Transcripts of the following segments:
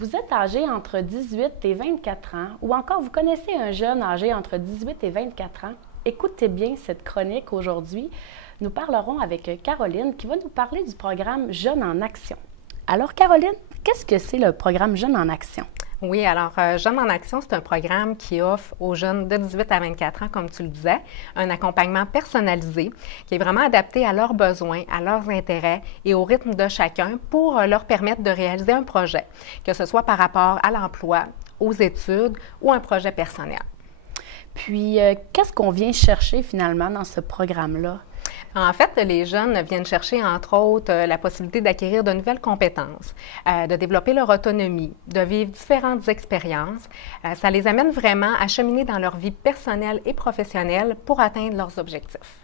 Vous êtes âgé entre 18 et 24 ans ou encore vous connaissez un jeune âgé entre 18 et 24 ans, écoutez bien cette chronique aujourd'hui. Nous parlerons avec Caroline qui va nous parler du programme Jeunes en Action. Alors Caroline, qu'est-ce que c'est le programme Jeunes en Action? Oui, alors Jeunes en Action, c'est un programme qui offre aux jeunes de 18 à 24 ans, comme tu le disais, un accompagnement personnalisé qui est vraiment adapté à leurs besoins, à leurs intérêts et au rythme de chacun pour leur permettre de réaliser un projet, que ce soit par rapport à l'emploi, aux études ou un projet personnel. Puis, qu'est-ce qu'on vient chercher finalement dans ce programme-là? En fait, les jeunes viennent chercher, entre autres, la possibilité d'acquérir de nouvelles compétences, de développer leur autonomie, de vivre différentes expériences. Ça les amène vraiment à cheminer dans leur vie personnelle et professionnelle pour atteindre leurs objectifs.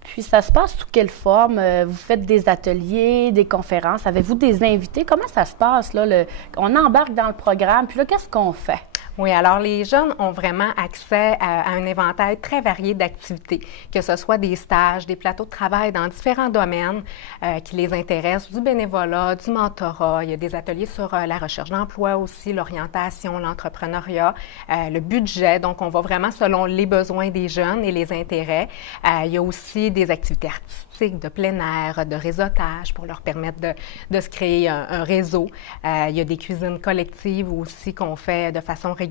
Puis, ça se passe sous quelle forme? Vous faites des ateliers, des conférences? Avez-vous des invités? Comment ça se passe, là? On embarque dans le programme, puis là, qu'est-ce qu'on fait? Oui, alors les jeunes ont vraiment accès à un éventail très varié d'activités, que ce soit des stages, des plateaux de travail dans différents domaines qui les intéressent, du bénévolat, du mentorat. Il y a des ateliers sur la recherche d'emploi aussi, l'orientation, l'entrepreneuriat, le budget. Donc, on va vraiment selon les besoins des jeunes et les intérêts. Il y a aussi des activités artistiques, de plein air, de réseautage pour leur permettre de se créer un réseau. Il y a des cuisines collectives aussi qu'on fait de façon régulière.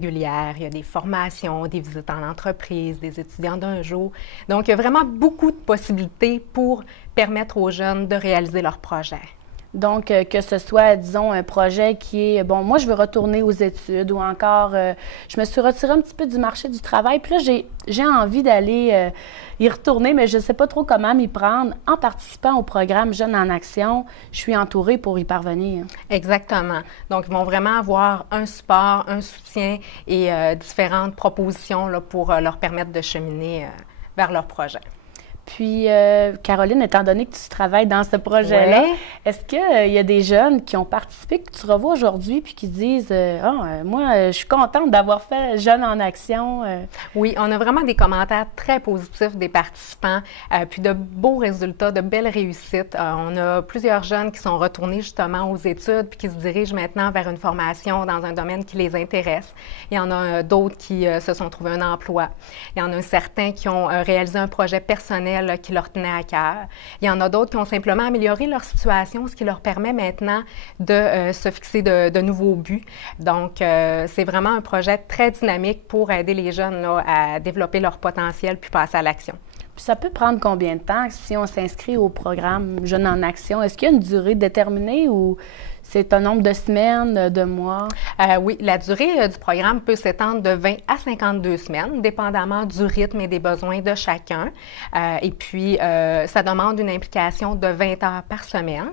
Il y a des formations, des visites en entreprise, des étudiants d'un jour. Donc, il y a vraiment beaucoup de possibilités pour permettre aux jeunes de réaliser leurs projets. Donc, que ce soit, disons, un projet qui est, bon, moi, je veux retourner aux études ou encore, je me suis retirée un petit peu du marché du travail, puis là, j'ai envie d'aller y retourner, mais je ne sais pas trop comment m'y prendre. En participant au programme Jeunes en Action, je suis entourée pour y parvenir. Exactement. Donc, ils vont vraiment avoir un support, un soutien et différentes propositions là, pour leur permettre de cheminer vers leur projet. Puis, Caroline, étant donné que tu travailles dans ce projet-là, ouais. Est-ce qu'il y a des jeunes qui ont participé, que tu revois aujourd'hui, puis qui disent moi, je suis contente d'avoir fait Jeunes en Action? Oui, on a vraiment des commentaires très positifs des participants, puis de beaux résultats, de belles réussites. On a plusieurs jeunes qui sont retournés justement aux études, puis qui se dirigent maintenant vers une formation dans un domaine qui les intéresse. Il y en a d'autres qui se sont trouvés un emploi. Il y en a certains qui ont réalisé un projet personnel qui leur tenait à cœur. Il y en a d'autres qui ont simplement amélioré leur situation, ce qui leur permet maintenant de se fixer de nouveaux buts. Donc, c'est vraiment un projet très dynamique pour aider les jeunes là, à développer leur potentiel puis passer à l'action. Puis ça peut prendre combien de temps si on s'inscrit au programme Jeunes en Action? Est-ce qu'il y a une durée déterminée ou c'est un nombre de semaines, de mois? Oui, la durée du programme peut s'étendre de 20 à 52 semaines, dépendamment du rythme et des besoins de chacun. Et puis, ça demande une implication de 20 heures par semaine.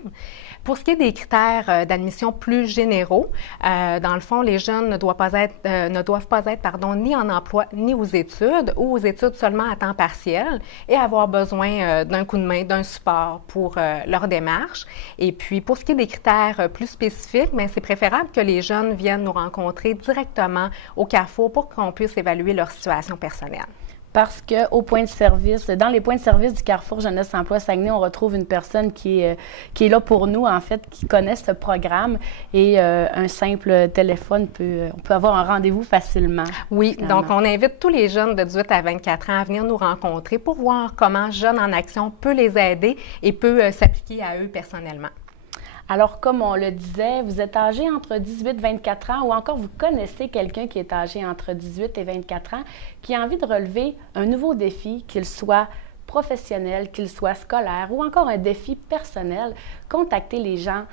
Pour ce qui est des critères d'admission plus généraux, dans le fond, les jeunes ne doivent pas être ni en emploi ni aux études ou aux études seulement à temps partiel et avoir besoin d'un coup de main, d'un support pour leur démarche. Et puis, pour ce qui est des critères plus spécifiques, bien, c'est préférable que les jeunes viennent nous rencontrer directement au Carrefour pour qu'on puisse évaluer leur situation personnelle. Parce qu'au point de service, dans les points de service du Carrefour Jeunesse Emploi Saguenay, on retrouve une personne qui est là pour nous, en fait, qui connaît ce programme et un simple téléphone on peut avoir un rendez-vous facilement. Oui, finalement. Donc on invite tous les jeunes de 18 à 24 ans à venir nous rencontrer pour voir comment Jeunes en Action peut les aider et peut s'appliquer à eux personnellement. Alors, comme on le disait, vous êtes âgé entre 18 et 24 ans ou encore vous connaissez quelqu'un qui est âgé entre 18 et 24 ans qui a envie de relever un nouveau défi, qu'il soit professionnel, qu'il soit scolaire ou encore un défi personnel, contactez les gens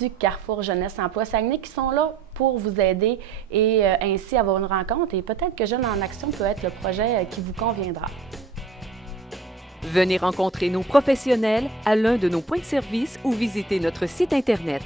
du Carrefour Jeunesse Emploi Saguenay qui sont là pour vous aider et ainsi avoir une rencontre. Et peut-être que Jeunes en Action peut être le projet qui vous conviendra. Venez rencontrer nos professionnels à l'un de nos points de service ou visitez notre site Internet.